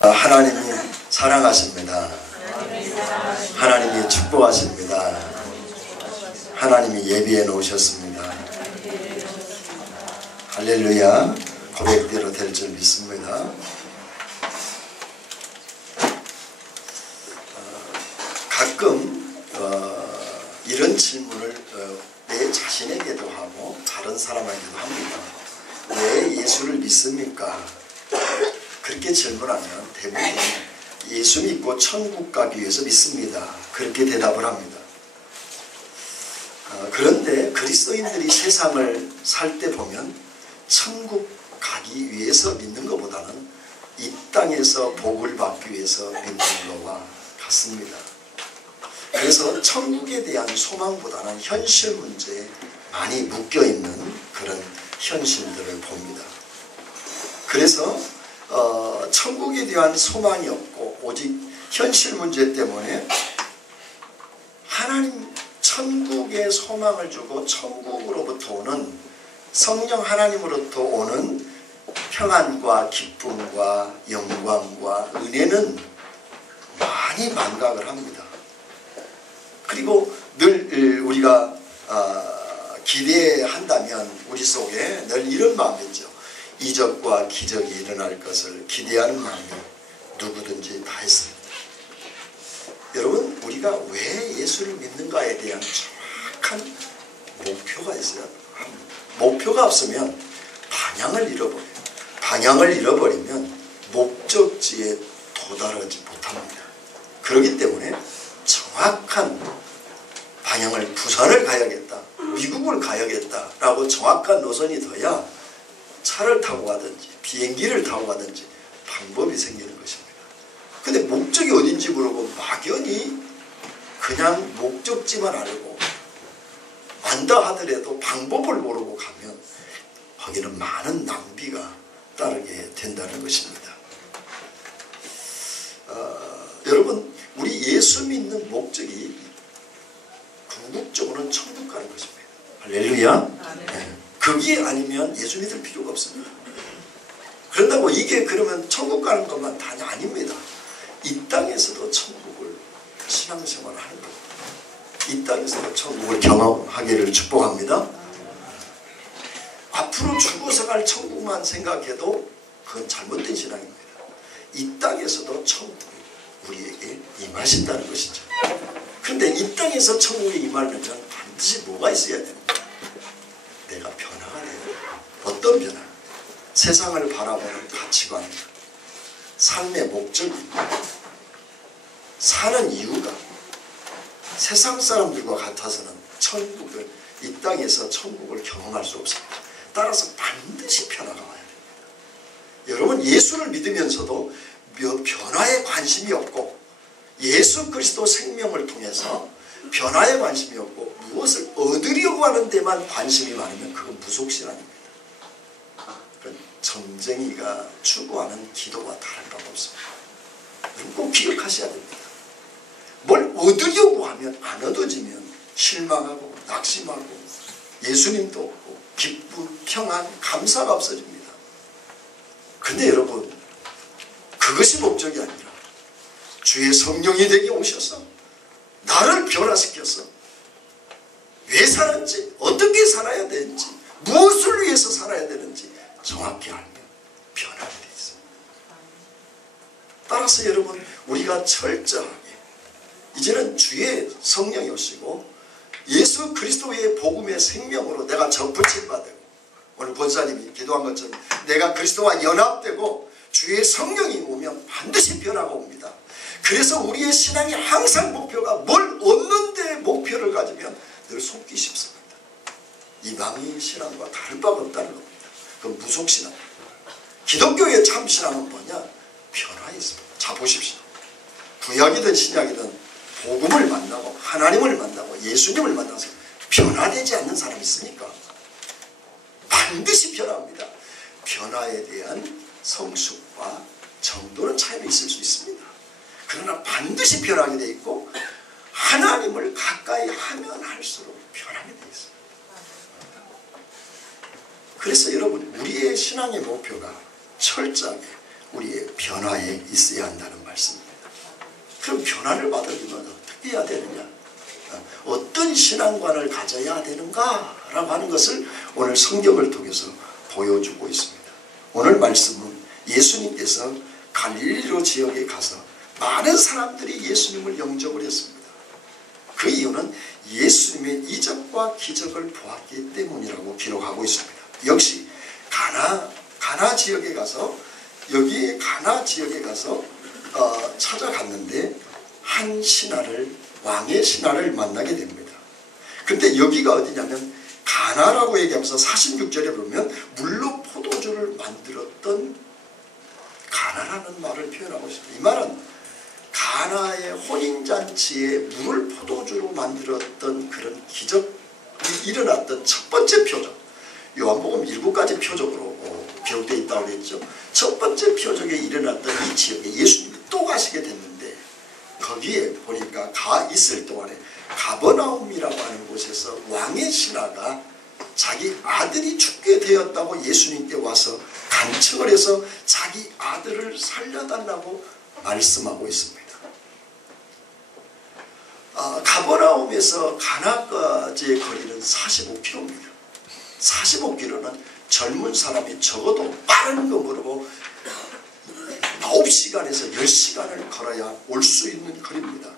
하나님이 사랑하십니다. 하나님이 축복하십니다. 하나님이 예비해 놓으셨습니다. 할렐루야. 고백대로 될 줄 믿습니다. 가끔 이런 질문을 내 자신에게도 하고 다른 사람에게도 합니다. 왜 예수를 믿습니까? 그렇게 질문하면 대부분 예수 믿고 천국 가기 위해서 믿습니다. 그렇게 대답을 합니다. 그런데 그리스도인들이 세상을 살 때 보면 천국 가기 위해서 믿는 것보다는 이 땅에서 복을 받기 위해서 믿는 것과 같습니다. 그래서 천국에 대한 소망보다는 현실 문제에 많이 묶여있는 그런 현실들을 봅니다. 그래서 천국에 대한 소망이 없고 오직 현실 문제 때문에 하나님 천국에 소망을 주고 천국으로부터 오는 성령 하나님으로부터 오는 평안과 기쁨과 영광과 은혜는 많이 망각을 합니다. 그리고 늘 우리가 기대한다면 우리 속에 늘 이런 마음이 있죠. 이적과 기적이 일어날 것을 기대하는 마음이 누구든지 다 있습니다. 여러분, 우리가 왜 예수를 믿는가에 대한 정확한 목표가 있어야 합니다. 목표가 없으면 방향을 잃어버려요. 방향을 잃어버리면 목적지에 도달하지 못합니다. 그렇기 때문에 정확한 방향을 부산을 가야겠다, 미국을 가야겠다라고 정확한 노선이 둬야 차를 타고 가든지 비행기를 타고 가든지 방법이 생기는 것입니다. 근데 목적이 어딘지 모르고 막연히 그냥 목적지만 알고 안다 하더라도 방법을 모르고 가면 거기는 많은 낭비가 따르게 된다는 것입니다. 여러분, 우리 예수 믿는 목적이 궁극적으로는 천국 가는 것입니다. 할렐루야. 네. 그게 아니면 예수 믿을 필요가 없습니다. 그런다고 이게 그러면 천국 가는 것만 다냐? 아닙니다. 이 땅에서도 천국을 신앙생활을 하는 겁니다. 이 땅에서도 천국을 경험하기를 축복합니다. 앞으로 죽어서 갈 천국만 생각해도 그건 잘못된 신앙입니다. 이 땅에서도 천국이 우리에게 임하신다는 것이죠. 그런데 이 땅에서 천국에 임하려면 반드시 뭐가 있어야 됩니다. 내가 변화가 돼야 돼요. 어떤 변화? 세상을 바라보는 가치관, 삶의 목적이, 사는 이유가 세상 사람들과 같아서는 천국을, 이 땅에서 천국을 경험할 수 없습니다. 따라서 반드시 변화가 와야 됩니다. 여러분, 예수를 믿으면서도 변화에 관심이 없고 예수 그리스도 생명을 통해서 변화에 관심이 없고 무엇을 얻으려고 하는 데만 관심이 많으면 그건 무속신앙입니다. 점쟁이가 추구하는 기도와 다른 바가 없습니다. 꼭 기억하셔야 됩니다. 뭘 얻으려고 하면 안 얻어지면 실망하고 낙심하고 예수님도 없고 기쁨, 평안, 감사가 없어집니다. 근데 여러분, 그것이 목적이 아니라 주의 성령이 되게 오셔서 나를 변화시켜서 왜 살았는지, 어떻게 살아야 되는지, 무엇을 위해서 살아야 되는지 정확히 알면 변화가 되어 있습니다. 따라서 여러분, 우리가 철저하게 이제는 주의 성령이 오시고 예수 그리스도의 복음의 생명으로 내가 접붙임 받고, 오늘 권사님이 기도한 것처럼 내가 그리스도와 연합되고 주의 성령이 오면 반드시 변화가 옵니다. 그래서 우리의 신앙의 항상 목표가 뭘 얻는 데 목표를 가지면 늘 속기 쉽습니다. 이방인 신앙과 다른 바가 없다는 겁니다. 그건 무속신앙입니다. 기독교의 참신앙은 뭐냐? 변화에 있습니다. 자, 보십시오. 구약이든 신약이든 복음을 만나고 하나님을 만나고 예수님을 만나서 변화되지 않는 사람이 있습니까? 반드시 변화합니다. 변화에 대한 성숙과 정도는 차이가 있을 수 있습니다. 그러나 반드시 변하게 되어 있고 하나님을 가까이 하면 할수록 변하게 되어 있습니다. 그래서 여러분, 우리의 신앙의 목표가 철저하게 우리의 변화에 있어야 한다는 말씀입니다. 그럼 변화를 받으려면 어떻게 해야 되느냐? 어떤 신앙관을 가져야 되는가? 라고 하는 것을 오늘 성경을 통해서 보여주고 있습니다. 오늘 말씀은 예수님께서 갈릴리로 지역에 가서 많은 사람들이 예수님을 영접을 했습니다. 그 이유는 예수님의 이적과 기적을 보았기 때문이라고 기록하고 있습니다. 역시 가나 지역에 가서 여기 가나 지역에 가서 찾아갔는데 한 신하를 왕의 신하를 만나게 됩니다. 근데 여기가 어디냐면 가나라고 얘기하면서 46절에 보면 물로 포도주를 만들었던 가나라는 말을 표현하고 있습니다. 이 말은 가나의 혼인잔치에 물을 포도주로 만들었던 그런 기적이 일어났던 첫 번째 표적, 요한복음 7가지 표적으로 기록되어 있다고 했죠. 첫 번째 표적에 일어났던 이 지역에 예수님이 또 가시게 됐는데 거기에 보니까 가 있을 동안에 가버나움이라고 하는 곳에서 왕의 신하가 자기 아들이 죽게 되었다고 예수님께 와서 간청을 해서 자기 아들을 살려달라고 말씀하고 있습니다. 가버나움에서 가나까지의 거리는 45km입니다. 45km는 젊은 사람이 적어도 빠른 거 모르고 9시간에서 10시간을 걸어야 올 수 있는 거리입니다.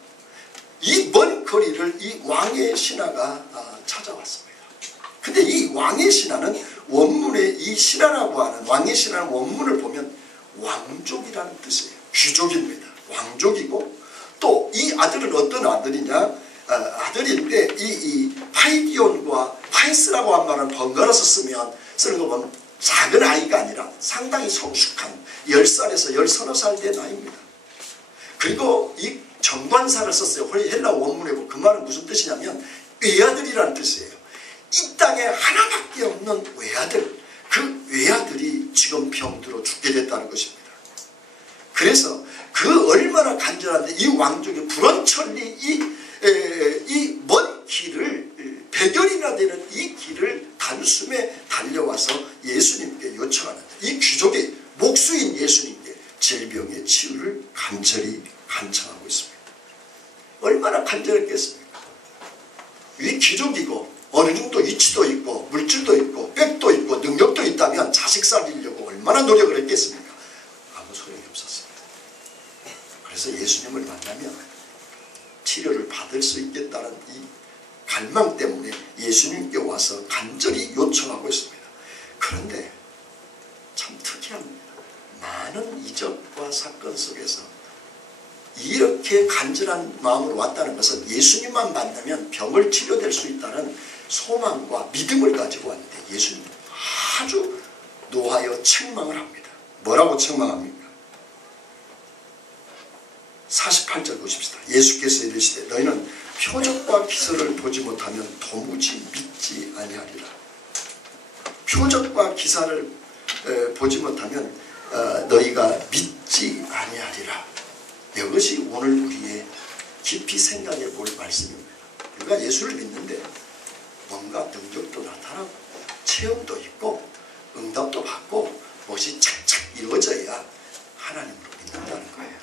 이 먼 거리를 이 왕의 신하가 찾아왔습니다. 근데 이 왕의 신하는 원문에 이 신하라고 하는 왕의 신하는 원문을 보면 왕족이라는 뜻이에요. 귀족입니다. 왕족이고 또 이 아들은 어떤 아들이냐? 아들인데 이 파이디온과 파이스라고 한 말은 번갈아서 쓰는 거 보면 작은 아이가 아니라 상당히 성숙한 10살에서 13살 된 아이입니다. 그리고 이 정관사를 썼어요. 헬라 원문에 보면 그 말은 무슨 뜻이냐면 외아들이라는 뜻이에요. 이 땅에 하나밖에 없는 외아들, 그 외아들이 지금 병들어 죽게 됐다는 것입니다. 그래서 그 얼마나 간절한데 이 왕족이 불원천리 이 먼 길을 100여리나 되는 이 길을 단숨에 달려와서 예수님께 요청하는 이 귀족이 목수인 예수님께 질병의 치유를 간절히 간청하고 있습니다. 얼마나 간절했겠습니까? 이 귀족이고 어느 정도 위치도 있고 물질도 있고 빽도 있고 능력도 있다면 자식 살리려고 얼마나 노력을 했겠습니까? 아무 소용이 없었습니다. 그래서 예수님을 만나면 치료를 받을 수 있겠다는 이 갈망 때문에 예수님께 와서 간절히 요청하고 있습니다. 그런데 참 특이합니다. 많은 이적과 사건 속에서 이렇게 간절한 마음으로 왔다는 것은 예수님만 만나면 병을 치료될 수 있다는 소망과 믿음을 가지고 왔는데 예수님은 아주 노하여 책망을 합니다. 뭐라고 책망합니까? 48절 보십시다. 예수께서 이르시되 너희는 표적과 기사를 보지 못하면 도무지 믿지 아니하리라. 표적과 기사를 보지 못하면 너희가 믿지 아니하리라. 이것이 오늘 우리의 깊이 생각해 볼 말씀입니다. 우리가 예수를 믿는데 뭔가 능력도 나타나고 체험도 있고 응답도 받고 무엇이 착착 이루어져야 하나님으로 믿는다는 거예요.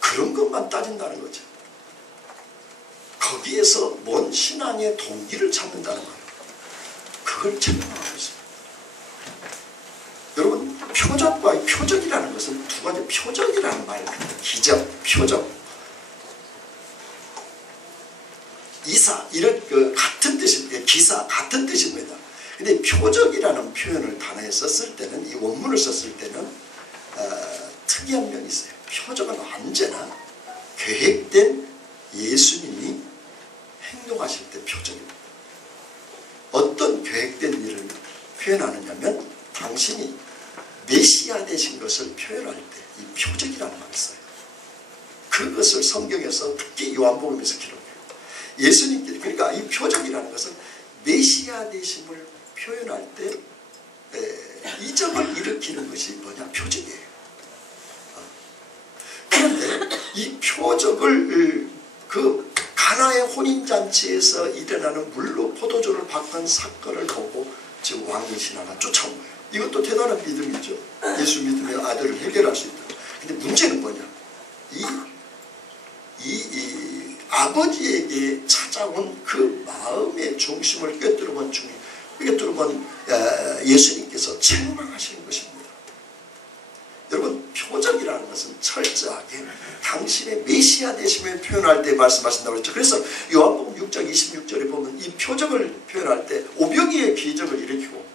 그런 것만 따진다는 거죠. 거기에서 뭔 신앙의 동기를 찾는다는 거예요. 그걸 책망하고 있습니다. 여러분 표적과 표적이라는 것은 두 가지 표적이라는 말, 기적, 표적, 이사 이런 같은 뜻입니다. 기사 같은 뜻입니다. 근데 표적이라는 표현을 단어에 썼을 때는 이 원문을 썼을 때는 특이한 면이 있어요. 표적은 언제나 계획된 예수님이 행동하실 때 표적입니다. 어떤 계획된 일을 표현하느냐면 당신이 메시아 되신 것을 표현할 때 이 표적이라는 말을 써요. 그것을 성경에서 특히 요한복음에서 기록해요. 예수님께 그러니까 이 표적이라는 것은 메시아 되심을 표현할 때 이적을 일으키는 것이 뭐냐? 표적이에요. 그런데 이 표적을 그 가나의 혼인잔치에서 일어나는 물로 포도주를 바꾼 사건을 보고 지금 왕의 신하가 쫓아온 거예요. 이것도 대단한 믿음이죠. 예수 믿음의 아들을 해결할 수 있다. 근데 문제는 뭐냐? 이 아버지에게 찾아온 그 마음의 중심을 꿰뚫어본 예수님께서 책망하시는 것입니다. 여러분, 표적이라는 것은 철저하게 당신의 메시아 되심을 표현할 때 말씀하신다고 했죠. 그래서 요한복음 6장 26절에 보면 이 표적을 표현할 때 오병이의 기적을 일으키고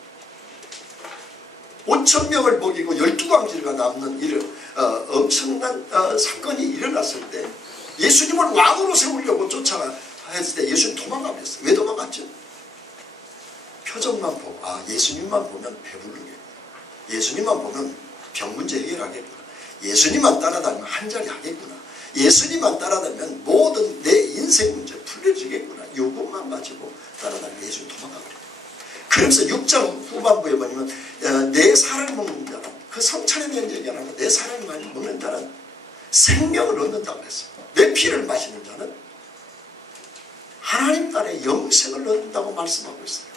5,000명을 먹이고 12광지가 남는 이런 엄청난 사건이 일어났을 때 예수님을 왕으로 세우려고 쫓아했을 때 예수님 도망가버렸어요. 왜 도망갔죠? 표적만 보고 예수님만 보면 배부르겠구나. 예수님만 보면 병 문제 해결하겠구나. 예수님만 따라다니면 한자리 하겠구나. 예수님만 따라다니면 모든 내 인생 문제 풀려지겠구나. 요것만 가지고 따라다니면 예수님 도망가버려요. 그러면서 6장 후반부에 보면 내 살을 먹는 자는, 그 성찬에 대한 얘기 안 하고 내 살을 많이 먹는 자는 생명을 얻는다고 그랬어요. 내 피를 마시는 자는 하나님 나라의 영생을 얻는다고 말씀하고 있어요.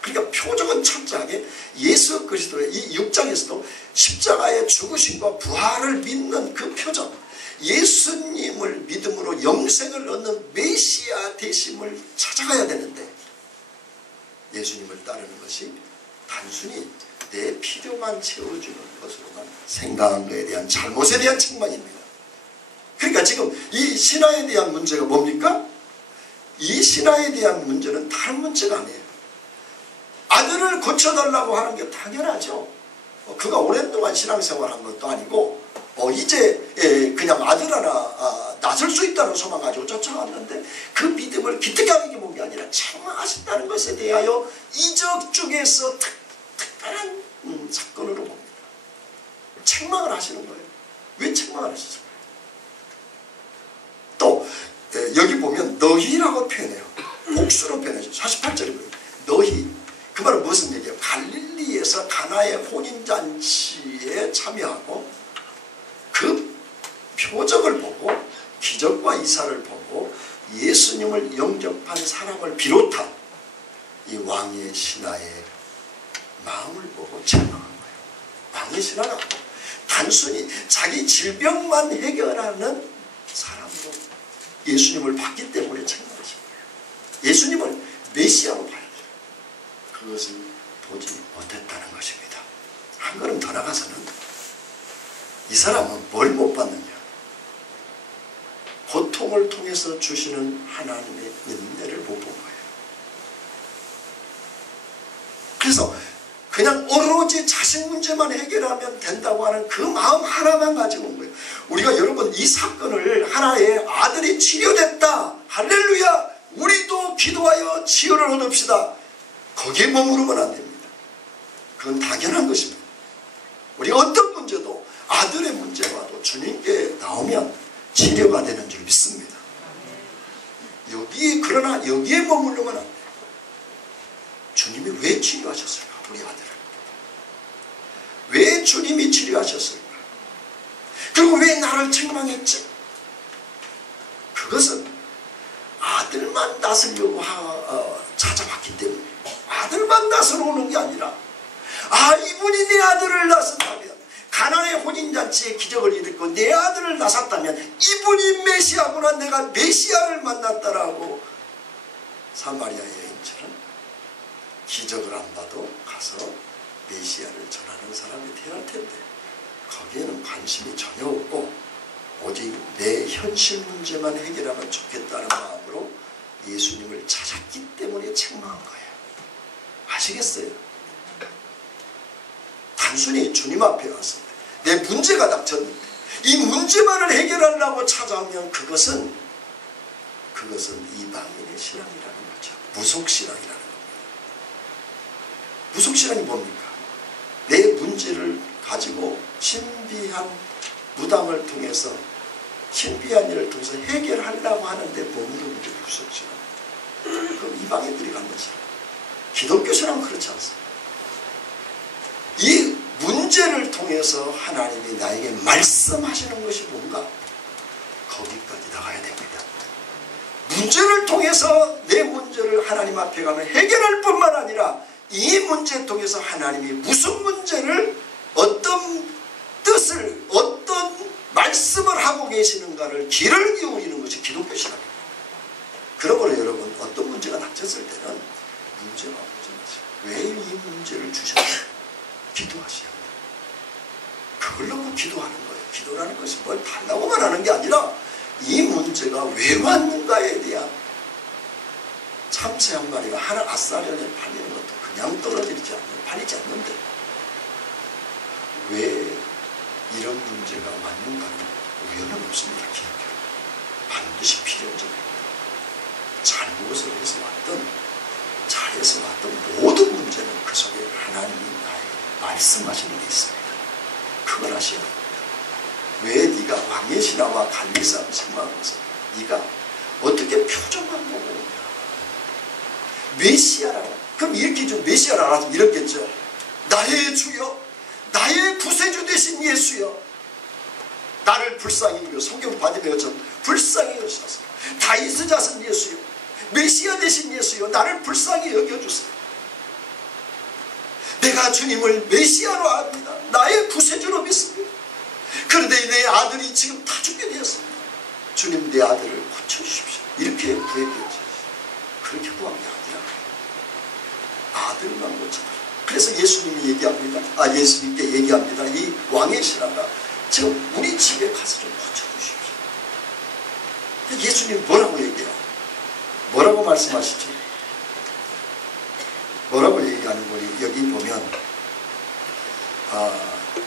그러니까 표적은 철저하게 예수 그리스도의 이 6장에서도 십자가의 죽으심과 부활을 믿는 그 표적, 예수님을 믿음으로 영생을 얻는 메시아 되심을 찾아가야 되는데 예수님을 따르는 것이 단순히 내 필요만 채워주는 것으로만 생각한 것에 대한 잘못에 대한 책망입니다. 그러니까 지금 이 신화에 대한 문제가 뭡니까? 이 신화에 대한 문제는 다른 문제가 아니에요. 아들을 고쳐달라고 하는 게 당연하죠. 그가 오랫동안 신앙생활한 것도 아니고 이제 그냥 아들 하나 낳을 수 있다는 소망 가지고 쫓아왔는데 그 믿음을 기특하게 본 게 아니라 책망하신다는 것에 대하여 이적 중에서 특별한 사건으로 봅니다. 책망을 하시는 거예요. 왜 책망을 하시죠? 또 여기 보면 너희라고 표현해요. 복수로 표현해요. 48절에 보면 너희. 그 말은 무슨 얘기예요? 갈릴리에서 가나의 혼인잔치에 참여하고 그 표적을 보고 기적과 이사를 보고 예수님을 영접한 사람을 비롯한 이 왕의 신하의 마음을 보고 책망한 거예요. 왕의 신하가 단순히 자기 질병만 해결하는 사람으로 예수님을 봤기 때문에 책망하신 거예요. 예수님을 메시아로 봐야 돼요. 그것을 보지 못했다는 것입니다. 한 걸음 더 나가서는 이 사람은 뭘 못 봤느냐? 고통을 통해서 주시는 하나님의 은혜를 못 본 거예요. 그래서 그냥 오로지 자식 문제만 해결하면 된다고 하는 그 마음 하나만 가지고 온 거예요. 우리가 여러분 이 사건을 하나의 아들이 치료됐다. 할렐루야. 우리도 기도하여 치유를 얻읍시다. 거기에 머무르면 안 됩니다. 그건 당연한 것입니다. 우리가 어떤 문제도 아들의 문제와도 주님께 나오면 치료가 되는 줄 믿습니다. 그러나 여기에 머무르면 안 돼요. 주님이 왜 치료하셨을까? 우리 아들을. 왜 주님이 치료하셨을까? 그리고 왜 나를 책망했지? 그것은 아들만 다스리려고 찾아왔기 때문에 아들만 다스려 오는 게 아니라 이분이 내 아들을 낳았다면 가나의 혼인잔치의 기적을 일으키고 내 아들을 낳았다면 이분이 메시아구나, 내가 메시아를 만났다라고 사마리아 여인처럼 기적을 안 봐도 가서 메시아를 전하는 사람이 되어야 할 텐데 거기에는 관심이 전혀 없고 오직 내 현실 문제만 해결하면 좋겠다는 마음으로 예수님을 찾았기 때문에 책망한 거예요. 아시겠어요? 단순히 주님 앞에 와서 내 문제가 닥쳤는데 이 문제만을 해결하려고 찾아오면 그것은 이방인의 신앙이라는 거죠. 무속신앙이라는 겁니다. 무속신앙이 뭡니까? 내 문제를 가지고 신비한 무당을 통해서 신비한 일을 통해서 해결하려고 하는데 머무르는 게 무속신앙. 그럼 이방인들이 갖는 신앙. 기독교 신앙은 그렇지 않습니다. 이 문제를 통해서 하나님이 나에게 말씀하시는 것이 뭔가 거기까지 나가야 됩니다. 문제를 통해서 내 문제를 하나님 앞에 가면 해결할 뿐만 아니라 이 문제를 통해서 하나님이 무슨 문제를 어떤 뜻을 어떤 말씀을 하고 계시는가를 귀를 기울이는 것이 기독교 신앙입니다. 그러므로 여러분 어떤 문제가 닥쳤을 때는 문제가 없지 마세요. 왜 이 문제를 주셨나 기도하셔야 합니다. 그걸 놓고 기도하는 거예요. 기도라는 것이 뭘 달라고만 하는 게 아니라 이 문제가 왜 왔는가에 대한 참새 한 마리가 하나 아싸리에 팔리는 것도 그냥 떨어지지 않는, 팔리지 않는데 왜 이런 문제가 왔는가는 우연은 없습니다. 기독교는 반드시 필요적입니다. 잘못을 해서 왔던 잘해서 왔던 모든 문제는 그 속에 하나님이 나에게 말씀하시는 게 있습니다. 그걸 아셔야 됩니다. 왜 네가 왕의 신하와 갈릴 싸움을 생각하면서 네가 어떻게 표정만 보고 오냐. 메시아라고. 그럼 이렇게 좀 메시아를 알았으면 이렇겠죠. 나의 주여, 나의 구세주 되신 예수여, 나를 불쌍히 여겨. 성경 받으며 전 불쌍히 여기소서. 다윗의 자손 예수여, 메시아 되신 예수여, 나를 불쌍히 여겨주세요. 내가 주님을 메시아로 압니다. 나의 구세주로 믿습니다. 그런데 내 아들이 지금 다 죽게 되었습니다. 주님 내 아들을 고쳐주십시오. 이렇게 구했겠죠. 그렇게 구한 게 아니라 아들만 고쳐달라. 그래서 예수님이 얘기합니다. 예수님께 얘기합니다. 이 왕의 신하가 지금 우리 집에 가서 좀 고쳐주십시오. 예수님 뭐라고 얘기해요? 뭐라고 말씀하시죠? 뭐라고 얘기하는 거니? 여기 보면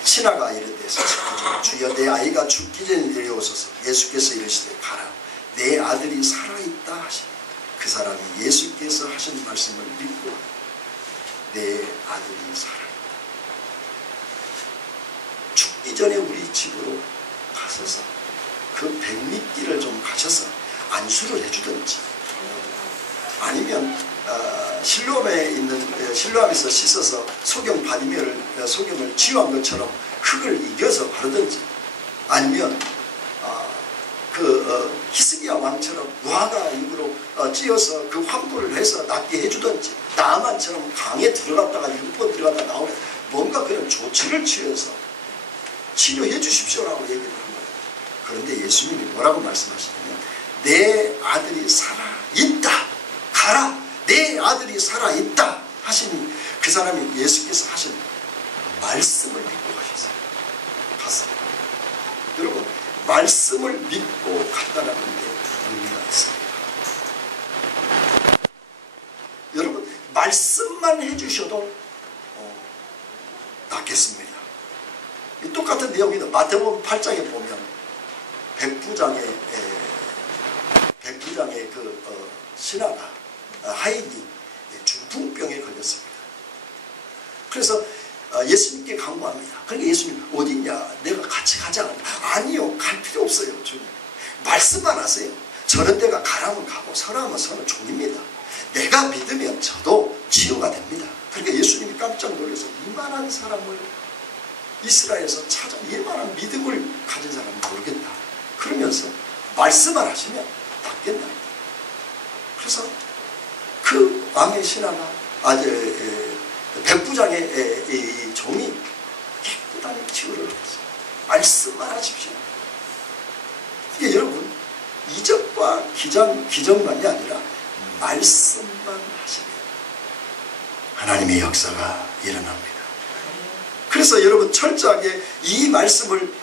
신하가 이르되 주여 내 아이가 죽기 전에 내려오소서. 예수께서 이르시되 가라. 내 아들이 살아있다 하시니 그 사람이 예수께서 하신 말씀을 믿고 내 아들이 살아있다. 죽기 전에 우리 집으로 가셔서 그 백리길을 좀 가셔서 안수를 해주든지 아니면 실로암에 있는 실로암에서 씻어서 소경 소경을 치유한 것처럼 흙을 이겨서 바르든지 아니면 히스기야 왕처럼 무화과 잎으로 찧어서 그 환부를 해서 낫게 해주든지 나만처럼 강에 들어갔다가 7번 들어갔다 나오면 뭔가 그런 조치를 취해서 치료해 주십시오라고 얘기를 한 거예요. 그런데 예수님이 뭐라고 말씀하시냐면 내 아들이 살아있다. 가라. 내 아들이 살아있다 하시니 그 사람이 예수께서 하신 말씀을 믿고 가셨어요. 갔어요. 여러분 말씀을 믿고 갔다라는 게 의미가 있습니다. 여러분 말씀만 해주셔도 낫겠습니다. 똑같은 내용입니다. 마태복음 8장에 보면 백부장의 그 신하가 하인이 중풍병에 걸렸습니다. 그래서 예수님께 간구합니다. 그러니까 예수님 어디 있냐? 내가 같이 가자. 아니요. 갈 필요 없어요. 주님. 말씀만 하세요. 저런 데가 가라면 가고 서라면 서는 종입니다. 내가 믿으면 저도 치유가 됩니다. 그러니까 예수님이 깜짝 놀라서 이만한 사람을 이스라엘에서 찾아 이만한 믿음을 가진 사람은 모르겠다. 그러면서 말씀만 하시면 낫겠다. 그래서 그 왕의 신하가 백부장의 이 종이 깨끗한 치유를 했어요. 말씀만 하십시오. 이게 여러분 이적과 기적만이 아니라 말씀만 하시면 하나님의 역사가 일어납니다. 그래서 여러분 철저하게 이 말씀을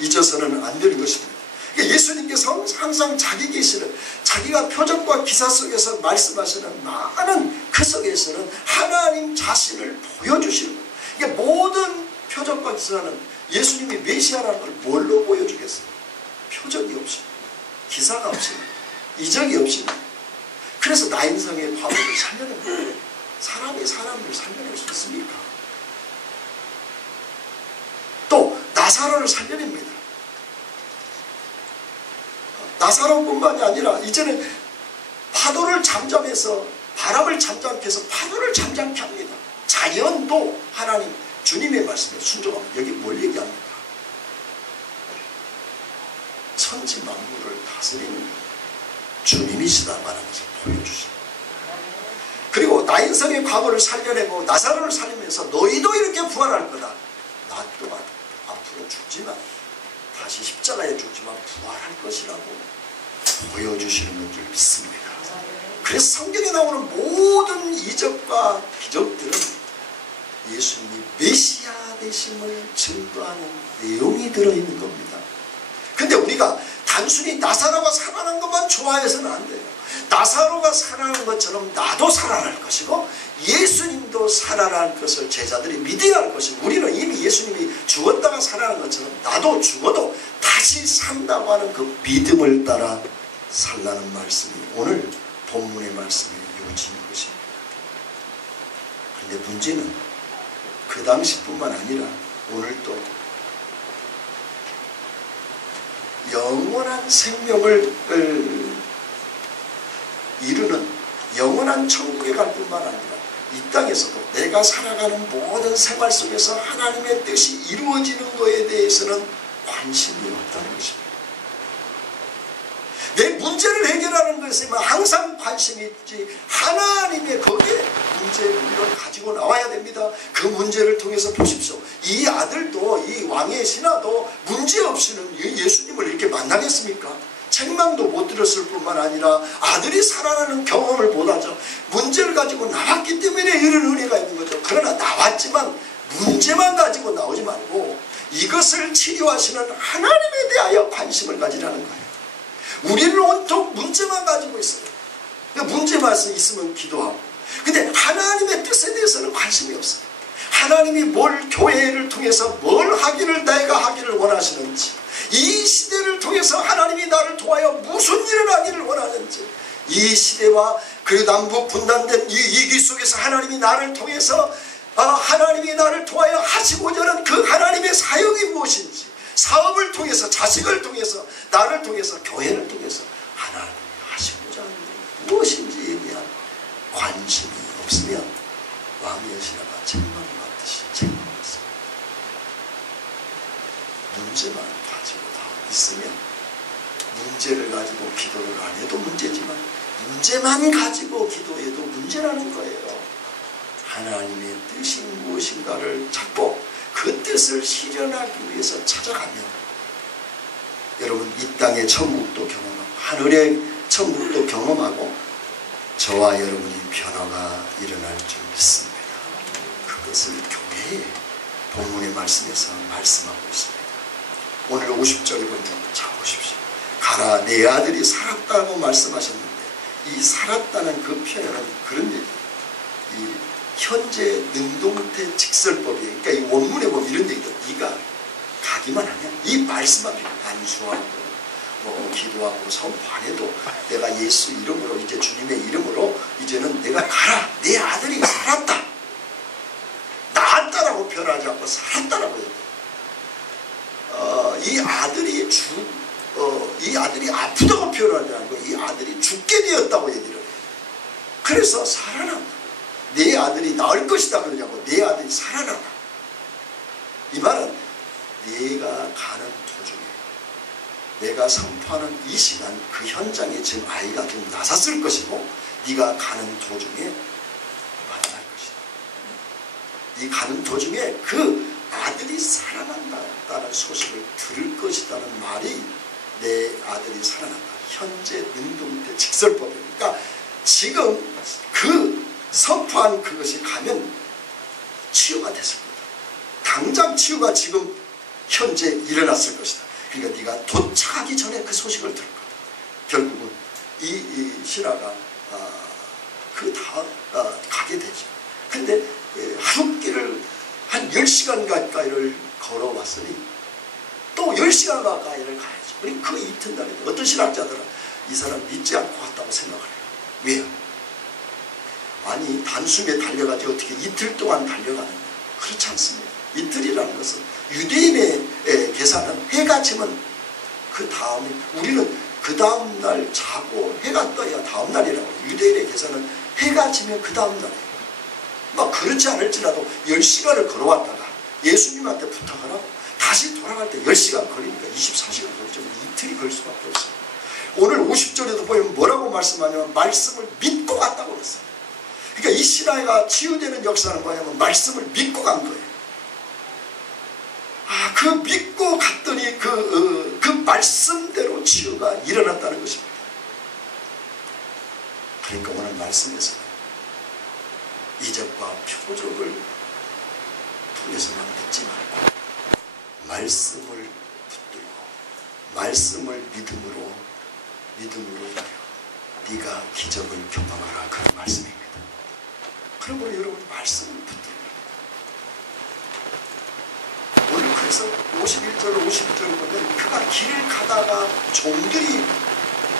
잊어서는 안 되는 것입니다. 그러니까 예수님께서 항상 자기 계시를 자기가 표적과 기사 속에서 말씀하시는 많은 그 속에서는 하나님 자신을 보여주시는 거예요. 그러니까 모든 표적과 기사는 예수님이 메시아라는 걸 뭘로 보여주겠어요? 표적이 없습니다. 기사가 없습니다. 이적이 없습니다. 그래서 나인성의 바보를 살려낸 거예요. 사람이 사람을 살려낼 수 있습니까? 또 나사로를 살려냅니다. 나사로뿐만이 아니라 이제는 파도를 잠잠해서 바람을 잠잠케 해서 파도를 잠잠케 합니다. 자연도 하나님 주님의 말씀에 순종합니다. 여기 뭘 얘기합니까? 천지 만물을 다스리는 주님이시다라는 것을 보여주십니다. 그리고 나인성의 과거를 살려내고 나사로를 살리면서 너희도 이렇게 부활할 거다. 나 또한 앞으로 죽지만 다시 십자가에 죽지만 부활할 것이라고 보여주시는 줄 믿습니다. 그래서 성경에 나오는 모든 이적과 기적들은 예수님이 메시아 되심을 증거하는 내용이 들어있는 겁니다. 근데 우리가 단순히 나사로가 살아난 것만 좋아해서는 안 돼요. 나사로가 살아난 것처럼 나도 살아날 것이고 예수님도 살아날 것을 제자들이 믿어야 할 것이고, 우리는 이미 예수님이 죽었다가 살아난 것처럼 나도 죽어도 다시 산다고 하는 그 믿음을 따라 살라는 말씀이 오늘 본문의 말씀의 요지인 것입니다. 그런데 문제는 그 당시뿐만 아니라 오늘도 영원한 생명을 이루는 영원한 천국에 갈 뿐만 아니라 이 땅에서도 내가 살아가는 모든 생활 속에서 하나님의 뜻이 이루어지는 것에 대해서는 관심이 없다는 것입니다. 내 문제를 해결하는 것에만 항상 관심이 있지, 하나님의 거기에 문제를 가지고 나와야 됩니다. 그 문제를 통해서 보십시오. 이 아들도, 이 왕의 신하도 문제없이는 예수님을 이렇게 만나겠습니까? 책망도 못 들었을 뿐만 아니라 아들이 살아나는 경험을 못하죠. 문제를 가지고 나왔기 때문에 이런 은혜가 있는 거죠. 그러나 나왔지만 문제만 가지고 나오지 말고 이것을 치료하시는 하나님에 대하여 관심을 가지라는 거예요. 우리는 온통 문제만 가지고 있어요. 문제만 있으면 기도하고, 근데 하나님의 뜻에 대해서는 관심이 없어요. 하나님이 뭘 교회를 통해서 뭘 하기를 내가 하기를 원하시는지, 이 시대를 통해서 하나님이 나를 도와여 무슨 일을 하기를 원하는지, 이 시대와 그 남북 분단된 이 위기 속에서 하나님이 나를 통해서 하나님이 나를 도와여 하시고자 하는 그 하나님의 사역이 무엇인지, 사업을 통해서, 자식을 통해서, 나를 통해서, 교회를 통해서 하나님이 하시고자 하는 일이 무엇인지에 대한 관심이 없으면 왕의 신하가 책망을 받듯이 책망했습니다. 문제만 가지고 다 있으면, 문제를 가지고 기도를 안 해도 문제지만 문제만 가지고 기도해도 문제라는 거예요. 하나님의 뜻이 무엇인가를 찾고 그 뜻을 실현하기 위해서 찾아가면 여러분 이 땅의 천국도 경험하고 하늘의 천국도 경험하고 저와 여러분이 변화가 일어날 줄 믿습니다. 그것을 교회의 본문의 말씀에서 말씀하고 있습니다. 오늘 50절에 보면 자 보십시오. 가라 내 아들이 살았다고 말씀하셨는데 이 살았다는 그 표현은 그런 얘기예요. 이 현재 능동태 직설법이에요. 그러니까 이 원문에 보면 이런 얘기도, 네가 가기만 하면, 이 말씀만 안수하고 뭐 기도하고 선포해도 내가 예수 이름으로, 이제 주님의 이름으로 이제는 내가 가라, 내 아들이 살았다, 나았다라고 표현하지 않고 살았다라고 해요. 이 아들이 아프다고 표현하지 않고 이 아들이 죽게 되었다고 얘기를 해요. 그래서 살아난다. 내 아들이 나을 것이다 그러냐고, 내 아들이 살아나라. 이 말은 네가 가는 도중에, 내가 선포하는 이 시간, 그 현장에 지금 아이가 좀 나섰을 것이고 네가 가는 도중에 만날 것이다. 네 가는 도중에 그 아들이 살아난다는 소식을 들을 것이다는 말이 내 아들이 살아난다. 현재 능동태 직설법이니까 그러니까 지금 그 선포한 그것이 가면 치유가 됐을 거다. 당장 치유가 지금 현재 일어났을 것이다. 그러니까 네가 도착하기 전에 그 소식을 들을 거다. 결국은 이 신하가 그 다음 가게 되죠. 근데 하룻길을 한 10시간 가까이를 걸어왔으니 또 10시간 가까이를 가야죠. 그 이튿날에 어떤 신학자들은 이 사람 믿지 않고 왔다고 생각을 해요. 왜요? 아니 단숨에 달려가지고 어떻게 이틀 동안 달려가는데, 그렇지 않습니다. 이틀이라는 것은 유대인의 계산은 해가 지면 그 다음에, 우리는 그 다음날 자고 해가 떠야 다음날이라고 해요. 유대인의 계산은 해가 지면 그 다음날이에요. 막 그렇지 않을지라도 10시간을 걸어왔다가 예수님한테 부탁을 하고 다시 돌아갈 때 10시간 걸리니까 24시간 걸리죠. 이틀이 걸 수밖에 없어요. 오늘 50절에도 보면 뭐라고 말씀하냐면 말씀을 믿고 갔다고 그랬어요. 그러니까 이 신하가 치유되는 역사는 뭐냐면 말씀을 믿고 간 거예요. 그 믿고 갔더니 그 말씀대로 치유가 일어났다는 것입니다. 그러니까 오늘 말씀에서 이적과 표적을 통해서만 믿지 말고 말씀을 붙들고 말씀을 믿음으로 인하여 네가 기적을 경험하라, 그런 말씀입니다. 그러므로 여러분 말씀을 붙들고 오늘 그래서 51절 52절을 보면 그가 길을 가다가 종들이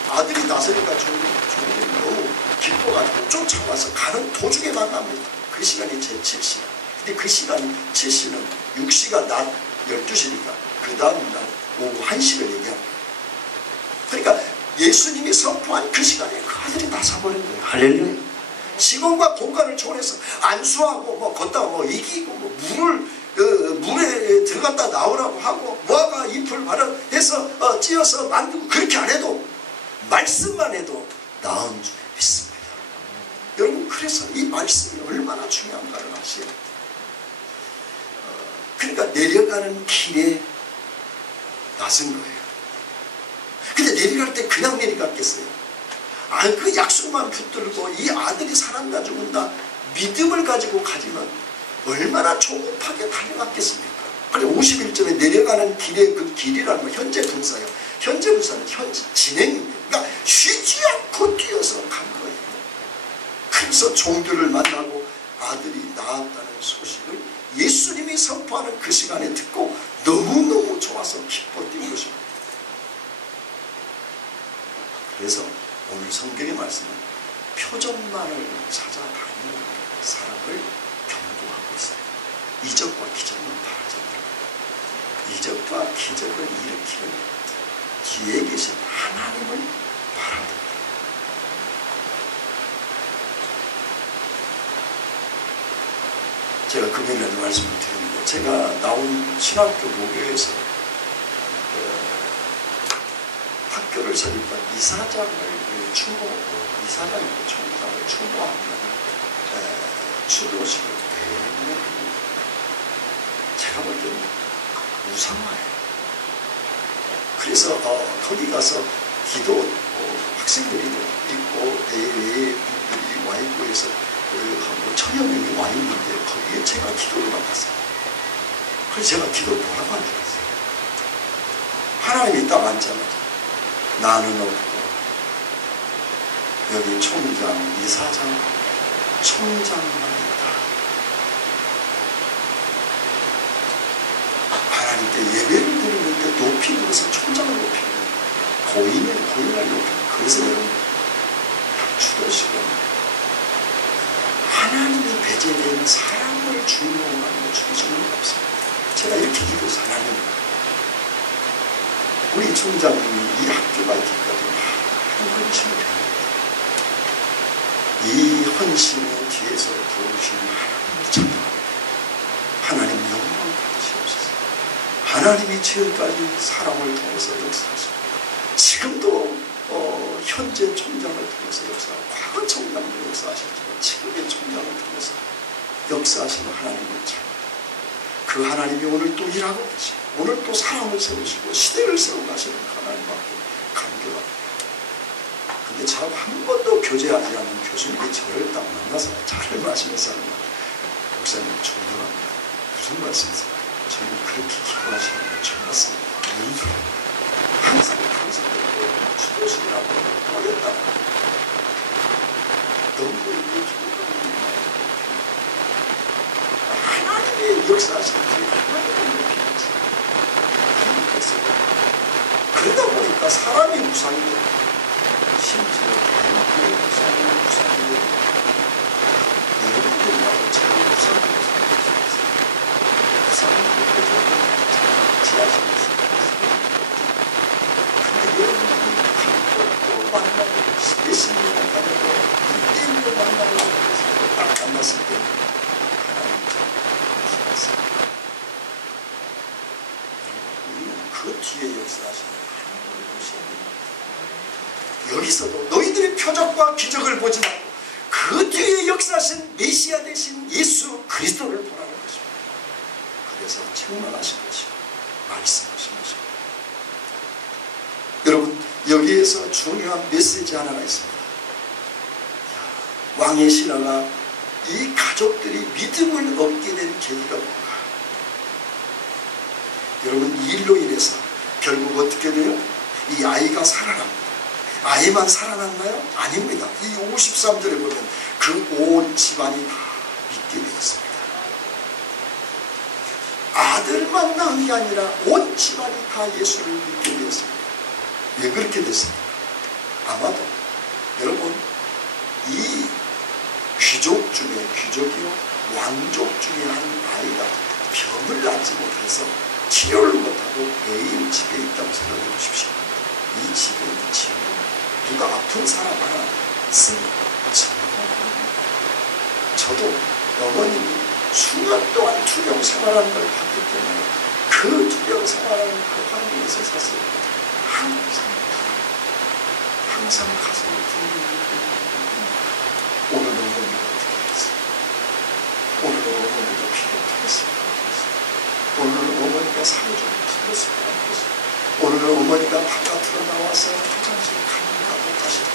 아들이 나서니까 종들이 너무 기뻐가지고 쫓아와서 가는 도중에 만납니다. 그 시간이 제 7시간. 근데 그 시간이 7시는 6시가 낮 12시니까 그 다음 날 오후 1시를 얘기합니다. 그러니까 예수님이 선포한 그 시간에 그 아들이 나서버린 거예요. 할렐루야. 시공과 공간을 초월해서 안수하고 뭐 걷다가 뭐 이기고 뭐 물에 들어갔다 나오라고 하고 무화과 잎을 발효해서 찧어서 만들고 그렇게 안 해도 말씀만 해도 나은 줄 믿습니다. 여러분 그래서 이 말씀이 얼마나 중요한가를 아세요? 그러니까 내려가는 길에 나선 거예요. 근데 내려갈 때 그냥 내려갔겠어요? 그 약속만 붙들고 이 아들이 살았나 죽었나 믿음을 가지고 가지면 얼마나 조급하게 달려갔겠습니까? 그래 51절에 내려가는 길의 그 길이라는 건 현재 분사예요. 현재 분사는 현재 진행입니다. 그러니까 쉬지 않고 뛰어서 간 거예요. 그래서 종들을 만나고 아들이 낳았다는 소식을 예수님이 선포하는 그 시간에 듣고 너무너무 좋아서 기뻐 뛴 것입니다. 그래서 오늘 성경의 말씀은 표적만을 찾아다니는 사람을 경고하고 있어요. 이적과 기적은 바라지 말고 이적과 기적을 일으키는 뒤에 계신 하나님을 바라봅니다. 제가 금요일에도 말씀을 드렸는데 제가 나온 신학교 모교에서 학교를 설립한 이사장을 이사장이고 총장을 추모하는 추도식을 매년 합니다. 제가 볼 때는 무상화예요. 그래서 거기 가서 기도 학생들이 있고 내외의 분들이 와 있고 해서 한 1000여 명이 와 있는데 거기에 제가 기도를 맡았어요. 그래서 제가 기도를 뭐라고 한 줄 알았어요. 하나님이 딱 앉자마자 나는 없고 여기 총장, 이사장, 총장만 있다. 하나님께 예배를 드리는데 높이는 것은 총장을 높이는 거예요. 고인은 고인을 높이는 거예요. 그래서 여러분 추도식은 하나님이 배제된 사람을 주인공으로 하는 추도식은 없습니다. 제가 이렇게 기도해서 하나님 우리 총장님이 이 학교가 있기까지 많은 헌신을 했는데 이 헌신의 뒤에서 도우시는 하나님을 찬양합니다. 하나님 영광 받으시옵소서. 하나님이 지금까지 사람을 통해서 역사하시고 지금도 현재 총장을 통해서 역사하고 과거 총장도 역사하셨지만 지금의 총장을 통해서 역사하시는 하나님을 찬양합니다. 그 하나님이 오늘 또 일하고 계시고 오늘 또 사람을 세우시고 시대를 세우고 가시는 하나님 앞에 감격합니다. 근데 저하고 한 번도 교제하지 않은 교수님이 저를 딱 만나서 차를 마시면서 하는 말, 목사님 존경합니다. 무슨 말씀이세요? 저는 그렇게 기도하시는 걸 처음 봤습니다. 무슨 소리? 항상 추도식이라고 어렸다. 너무 이게 존경합니다. 하나님의 역사하시는 게 하나님의 높이지. 하나님께서 그러다 보니까 사람이 무상이 돼요. 심지어 교회 무상이 돼요. 여러분들하고 제가 무상이 돼요. 무상이 되고 지하실에서 근데 여러분들이 감독도 만나고 예수님을 만나고 이때를 만나고 해서 딱 만났을 때 그 뒤에 역사하시는 하나님을 보셔야 됩니다. 여기서도 너희들의 표적과 기적을 보지 말고 그 그 뒤에 역사하신 메시아 되신 예수 그리스도를 보라는 것입니다. 그래서 책망하신 것이고 말씀하신 것입니다. 여러분, 여기에서 중요한 메시지 하나가 있습니다. 왕의 신하가 이 가족들이 믿음을 얻게 된 계기가 뭔가? 여러분, 이 일로 인해서 결국 어떻게 돼요? 이 아이가 살아납니다. 아이만 살아났나요? 아닙니다. 이 53절에 보면 그 온 집안이 다 믿게 되었습니다. 아들만 낳은 게 아니라 온 집안이 다 예수를 믿게 되었습니다. 왜 그렇게 됐습니까? 아마도 여러분, 이 귀족 중에 귀족이요 왕족 중에 한 아이가 병을 낫지 못해서 치료를 못하고 매일 집에 있다고 생각해 보십시오. 이 집에 있는 친구, 누가 아픈 사람 하나 있으면 저도 어머님이 수년 동안 투병 생활하는 걸 봤기 때문에 그 투병 생활하는 그 환경에서 사실 항상 가슴이 둥글고 오늘 어머니가 어떻게 됐어요? 오늘 어머니가 피가 터졌습니다. 오늘 어머니가 살이 좀 틀렸습니다. 오늘 어머니가 바깥으로 나와서 화장실 갔는가 못하시다.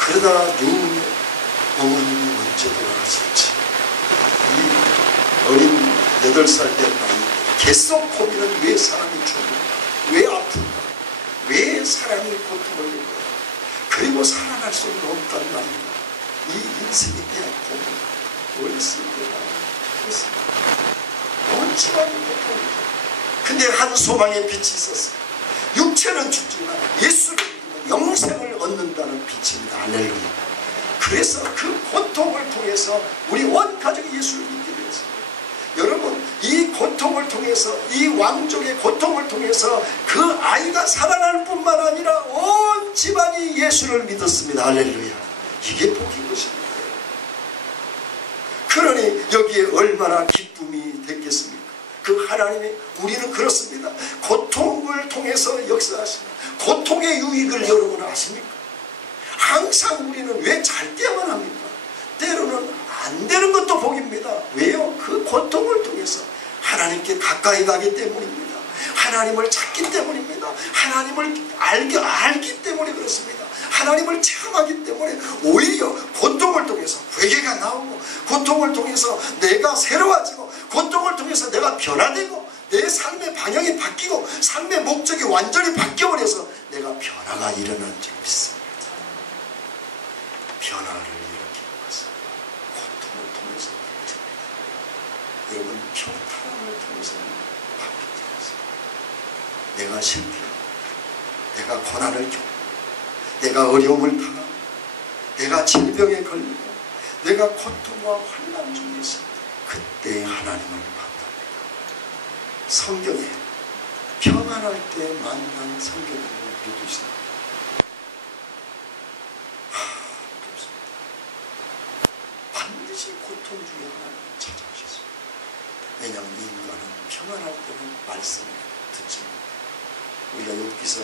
그러다 누우면 어머님이 언제 돌아가실지 이 어린 8살 된 나이 계속 고민은 왜 사람이 죽는가? 왜 아픈가? 왜 사람이 고통을 겪어야? 그리고 살아날 수는 없다는 말입니다. 이 인생에 대한 고민 어렸을 때가 그렇습니다. 온 집안이 고통이죠. 근데 한 소망의 빛이 있었어요. 육체는 죽지만 예수를 믿으면 영생을 얻는다는 빛입니다. 할렐루야. 그래서 그 고통을 통해서 우리 온 가족이 예수를 믿게 되었습니다. 여러분, 이 고통을 통해서, 이 왕족의 고통을 통해서 그 아이가 살아날 뿐만 아니라 온 집안이 예수를 믿었습니다. 할렐루야. 이게 복인 것입니다. 그러니 여기에 얼마나 기쁨이 됐겠습니까? 그 하나님이, 우리는 그렇습니다. 고통을 통해서 역사하시는 고통의 유익을 여러분 아십니까? 항상 우리는 왜 잘 때만 합니까? 때로는 안 되는 것도 복입니다. 왜요? 그 고통을 통해서 하나님께 가까이 가기 때문입니다. 하나님을 찾기 때문입니다. 하나님을 알기 때문에 그렇습니다. 하나님을 체험하기 때문에 오히려 고통을 통해서 회개가 나오고, 고통을 통해서 내가 새로워지고, 고통을 통해서 내가 변화되고, 내 삶의 방향이 바뀌고, 삶의 목적이 완전히 바뀌어버려서 내가 변화가 일어나는 줄 믿습니다. 변화를 일으키는 것은 고통을 통해서 바뀝니다. 여러분, 평탄함을 통해서 바뀌지 않습니다. 내가 실패하고, 내가 고난을 겪고, 내가 어려움을 당하고, 내가 질병에 걸리고, 내가 고통과 환난 중에 있을 때 그때 하나님을 만납니다. 성경에 평안할 때 만난 성경을 누구 있습니까? 반드시 고통 중에 하나님을 찾아오셨습니다. 왜냐하면 인간은 평안할 때는 말씀을 듣지 못해요. 우리가 욥기서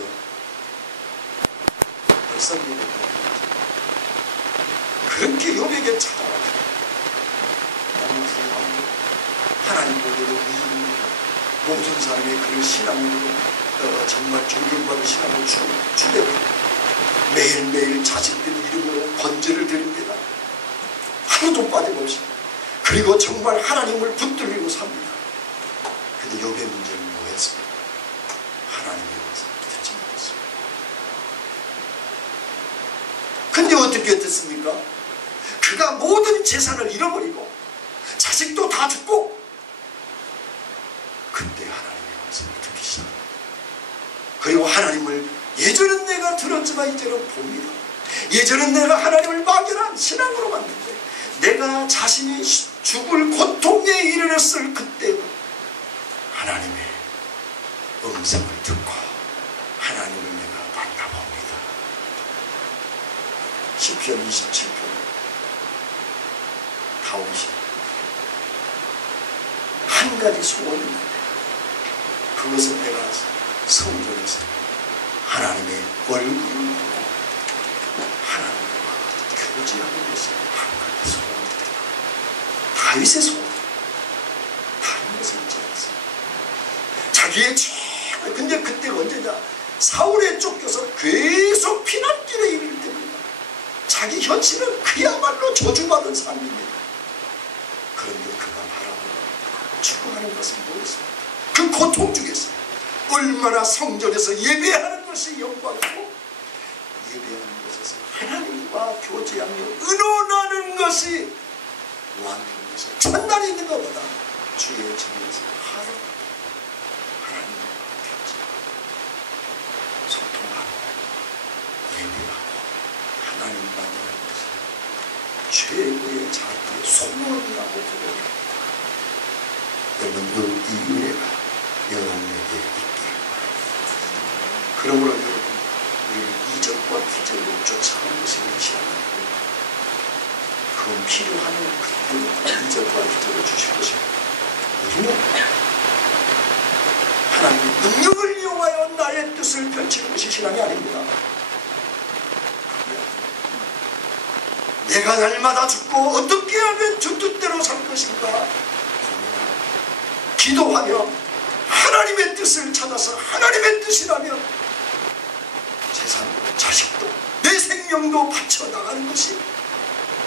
벌써입니다. 그렇게 욥에게 찾아왔어요. 너무 불안하고 하나님 보기에도 모든 사람의 그를 신앙으로 정말 존경받은 신앙으로 주되고 매일매일 자식들 이름으로 번제를 드립니다. 하루도 빠짐없이. 그리고 정말 하나님을 붙들리고 삽니다. 근데 욥의 문제는 뭐였습니까? 하나님의 말씀을 듣지 못했습니다. 근데 어떻게 됐습니까? 그가 모든 재산을 잃어버리고 자식도 다 죽고, 그때 하나님의 말씀을 듣기 시작합니다. 그리고 하나님을, 예전은 내가 들었지만 이제는 봅니다. 예전은 내가 하나님을 막연한 신앙으로 봤는데 내가 자신이 죽을 고통에 이르렀을 그때 하나님의 음성을 듣고 하나님을 내가 만나봅니다. 시편 27편 다윗이 한 가지 소원이 있는데, 그것은 내가 성전에서 하나님의 얼굴을 보고 하나님과 교제하는 것이 하나님의 소원입니다. 다윗의 소원, 다른 것을 잊지 않았습니다. 자기의 최고, 근데 그때가 언제냐? 사울에 쫓겨서 계속 피난길에 이를 때입니다. 자기 현실은 그야말로 저주받은 삶입니다. 그런데 그가 바라보고 추구하는 것은 뭐였습니까? 그 고통 중에서 얼마나 성전에서 예배하는 것이 영광이고 예배하는 것에서 하나님과 교제하며 의논하는 것이 완전한 것이 첫날에 있는 것보다 주의 전에서 하루 하나님과 교제하고 소통하고 예배하고 하나님 만나는 것이 최고의 자기의 소원이라고 부릅니다. 여러분, 이 은혜가 여러분에게 있기를 바랍니다. 그러므로 여러분, 우리는 이적과 기적으로 쫓아가는 것이 그렇지 않고 그건 필요하면 그때 이적과 기적을 주실 것입니다. 우리는 하나님의 능력을 이용하여 나의 뜻을 펼치는 것이 신앙이 아닙니다. 내가 날마다 죽고 어떻게 하면 주 뜻대로 살 것인가 기도하며 하나님의 뜻을 찾아서 하나님의 뜻이라면 재산도 자식도 내 생명도 바쳐 나가는 것이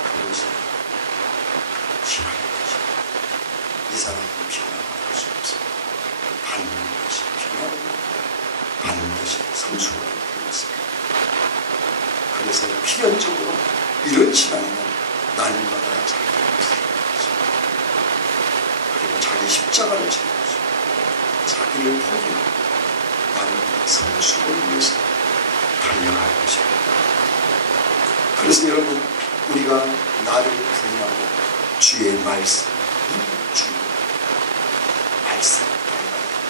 그것이 신앙인 것입니다. 이 사람은 변화받을 수 없습니다. 받는 것이 변화입니다. 반드시 성수가 되었습니다. 그래서 필연적으로 이런 신앙은 날마다 자기를 부여하죠. 그리고 자기 십자가를 지고 자기를 포기하고 나는 성수를 위해서 달려갈 것입니다. 그래서 여러분, 우리가 나를 부인하고 주의 말씀, 주의 말씀을 따라가야 됩니다.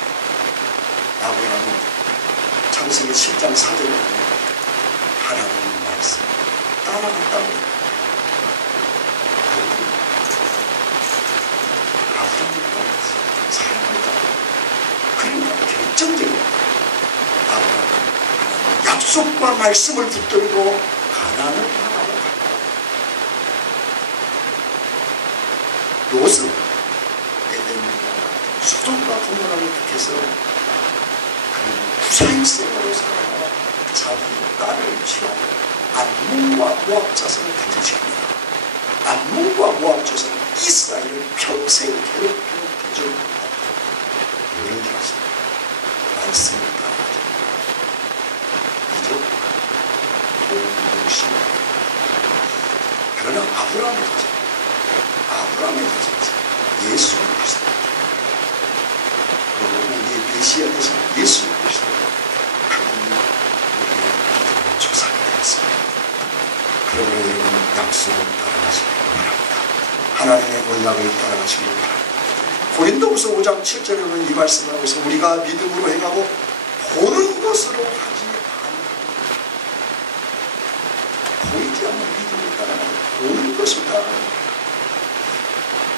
아브라함은 창세기 7장 4절에 보면 하나님의 말씀 따라간다고 합니다. 아브라함을 따라갔어요. 사람을 따라갔어요. 그러니까 결정적으로 아브라함은 약속과 말씀을 붙들고 가나안을 향하여 갑니다. 롯은 에덴과 소돔과 고모라를 택해서 구사일 생활을 살아가 자기 딸을 취하여 암몬과 모압 자손을 가지십니다. 암몬과 모압 자손은 이스라엘을 평생 괴롭히는 대적입니다. 왜 그런지 아십니까? 말씀을 따라가죠. 이제 모든 것이 그러나 아브라함의 자손 예수 그리스도 그리고 우리의 메시아 되신 예수 그리스도 그분이 우리의 믿음의 조상이 되었습니다. 그러므로 여러분 약속을 따라가시길 바랍니다. 하나님의 언약을 따라가시길 바랍니다. 고린도후서 5장 7절에 보면 이 말씀을 하고 있어서 우리가 믿음으로 행하고 보는 것으로 하지 않습니다. 보이지 않는 믿음을 따라가고 보는 것을 따라가는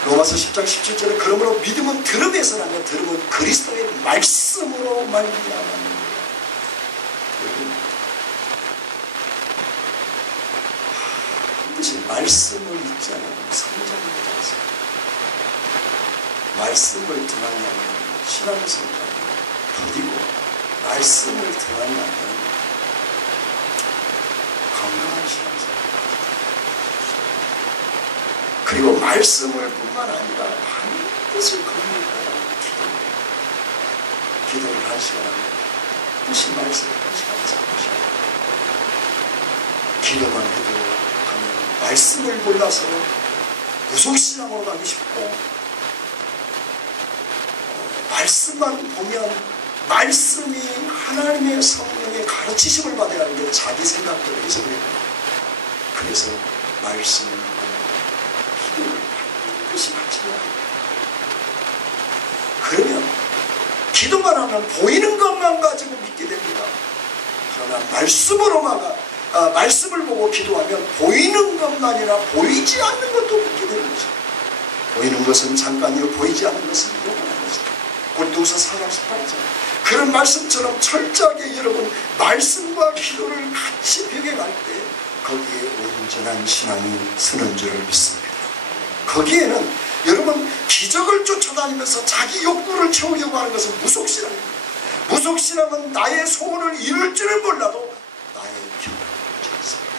로마서 10장 17절에 그러므로 믿음은 들음에서 나며 들음은 그리스도의 말씀으로 말미암아. 반드시 말씀을 잊지 않으면 성장이 되지 말씀을 등하지 않으면 신앙생활이 더디고 말씀을 등하지 않으면 건강한 신앙생활 그리고 말씀을 뿐만 아니라 반드시 거듭나는 기도를 한 시간 반드시 말씀을 한 시간 잡으셔야 기도만 해도 하면 말씀을 몰라서 구속신앙으로 가기 쉽고 말씀만 보면 말씀이 하나님의 성령의 가르치심을 받아야 하는데 자기 생각대로 해서 그래요. 그래서 말씀을 기도를 반드시 마쳐야 해요. 그러면 기도만 하면 보이는 것만 가지고 믿게 됩니다. 그러나 말씀을 보고 기도하면 보이는 것만 아니라 보이지 않는 것도 믿게 되는 거죠. 보이는 것은 잠깐이요 보이지 않는 것은 영원한 거죠. 고린도후서 4장 18절 그런 말씀처럼 철저하게 여러분 말씀과 기도를 같이 병행할 때 거기에 온전한 신앙이 서는 줄을 믿습니다. 거기에는 여러분 기적을 쫓아다니면서 자기 욕구를 채우려고 하는 것은 무속신앙입니다. 무속신앙은 나의 소원을 이룰 줄은 몰라도 나의 변화를 주지 않습니다.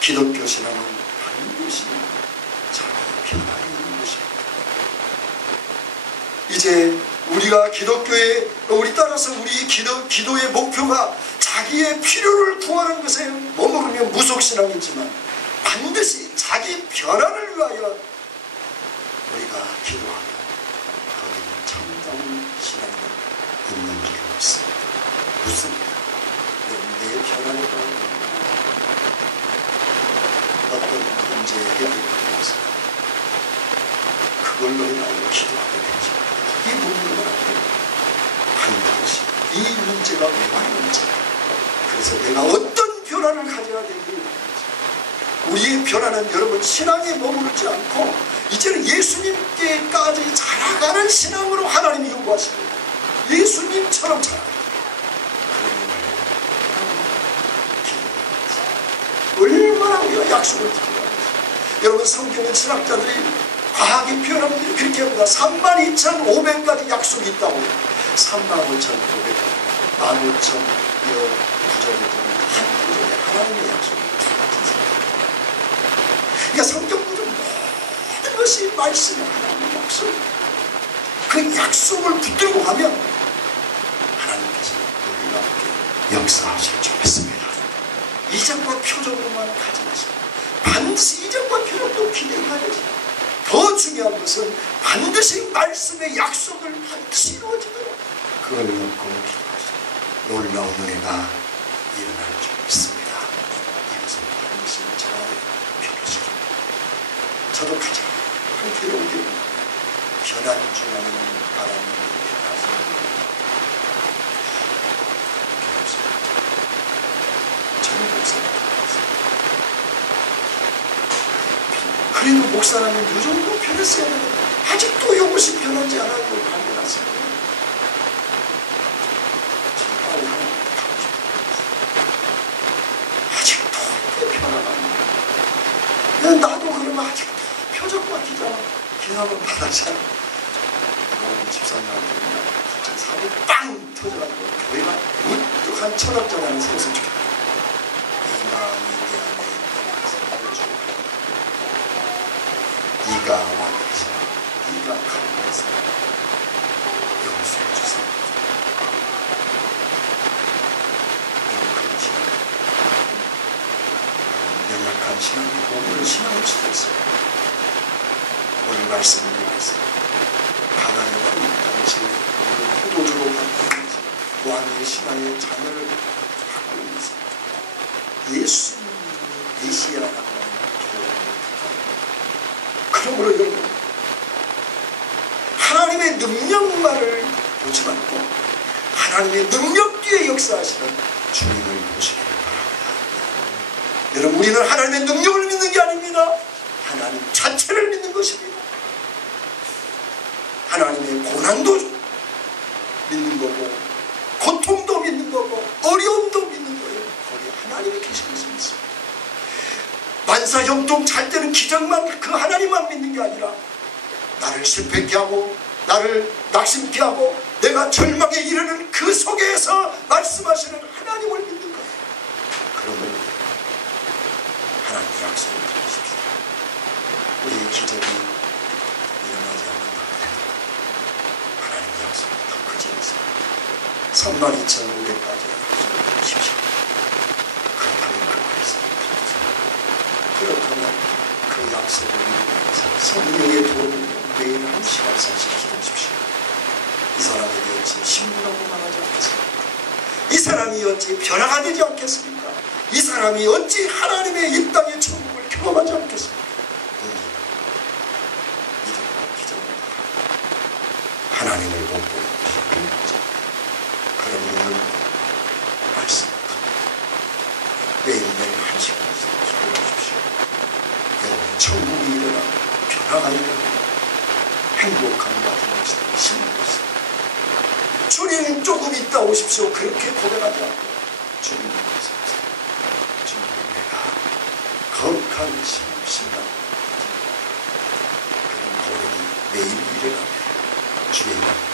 기독교 신앙은 반드시 자기 변화를 이루는 것입니다. 이제 우리가 기독교에 우리 따라서 우리 기도의 목표가 자기의 필요를 구하는 것에 머무르면 무속신앙이지만 반드시 자기 변화를 위하여 우리가 기도하면 거기는 참다운 신앙이 있는 줄 믿습니다. 묻습니다. 내 변화를 구하는 어떤 문제에 해결되어서 그걸로 인하여 기도하게 되죠. 이 부분은 반드시 이 문제가 왜 왔는지, 그래서 내가 어떤 변화를 가져야 되는지. 우리의 변화는 여러분 신앙에 머무르지 않고 이제는 예수님께까지 자라가는 신앙으로 하나님이 요구하십니다. 예수님처럼 자라가는 얼마나 우리가 약속을 지켜야 합니다. 여러분 성경의 신학자들이 과학의 표현하면 그렇게 합니다. 32,500가지 약속이 있다고. 35,500가지 15,000여 구절이 되는 한 구절에 하나님의 약속이 있습니다. 그러니까 성경 구절 모든 것이 말씀이 하나님의 약속입니다. 그 약속을 붙들고 가면 하나님께서 놀랍게 역사하실 줄 믿습니다. 이적과 표적으로만 가지 마십니다. 반드시 이적과 표적도 기대해야 되죠. 더 중요한 것은 반드시 말씀의 약속을 반드시 이루어지도록 그걸 놓고 기도하시고 놀라운 은혜가 일어날 줄 믿습니다. 이것은 반드시 저와의 변화시킵니다. 저도 가장 괴로운 게 변한 줄 아는 하나님의 변화입니다. 저는 목사입니다. 그래도 목사라면 이 정도 변했어야 되는데 아직도 이것이 변하지 않아요. 발견했습니다. 아직도 변화가 안 나요. 나도 그러면 아직도 표적과 기도하면 받았잖아. 집사님한테 갑자기 사고가 빵 터져가지고 교회가 문득 한 1,000억 안에 세웠으면 좋겠다. 이 마음이 내 안에 네가 왕이서 네가 강해서 용서해 주세요. 그런 신앙, 연약한 신앙이 오늘은 신앙일 수도 있어요. 오늘 말씀을 위해서 바다에 당시 포도주로 바꾸면서 왕의 신앙의 자녀를 바꾸면서 예수님이 메시아라고 하는 그러므로 여러분 하나님의 능력만을 보지 말고 하나님의 능력 뒤에 역사하시는 주님을 보시기를 바랍니다. 여러분 우리는 하나님의 능력을 믿는 게 아닙니다. 하나님 자체를 믿는 것입니다. 하나님의 고난도 믿는 거고 고통도 믿는 거고 어려움도 믿는 거예요. 거기에 하나님이 계신 것을 믿습니다. 만사형통 잘 때는 기적만 그 하나님만 믿는 게 아니라 나를 실패케 하고 나를 낙심케 하고 내가 절망에 이르는 그 속에서 말씀하시는 하나님을 믿는 거예요. 그러면 하나님의 약속을 드리십시오. 우리의 기적이 일어나지 않는다 그래도 하나님의 약속이 더 크지 않습니다. 32,500까지 약속을 드리십시오. 그렇다면 그렇다면 그 약속을 이루면서 성령의 도움으로 매일 1시간 40분 기도하십시오. 이 사람에게 어찌 신부라고 말하지 않겠습니까? 이 사람이 어찌 변화가 되지 않겠습니까? 이 사람이 어찌 하나님의 이 땅의 천국을 경험하지 않겠습니까? 이들과 기적을 하나님을 못 보는 것이 그러면 말씀 매일매일 1시간씩 기도하십시오. 여러분 천국이 일어나 변화가 일어나 행복한 마음을 심는 주님 조금 있다 오십시오. 그렇게 고백하지 않고 주님 믿으세요. 주님 살아계신다. 그런 고백이 매일 일어나며 주의 이름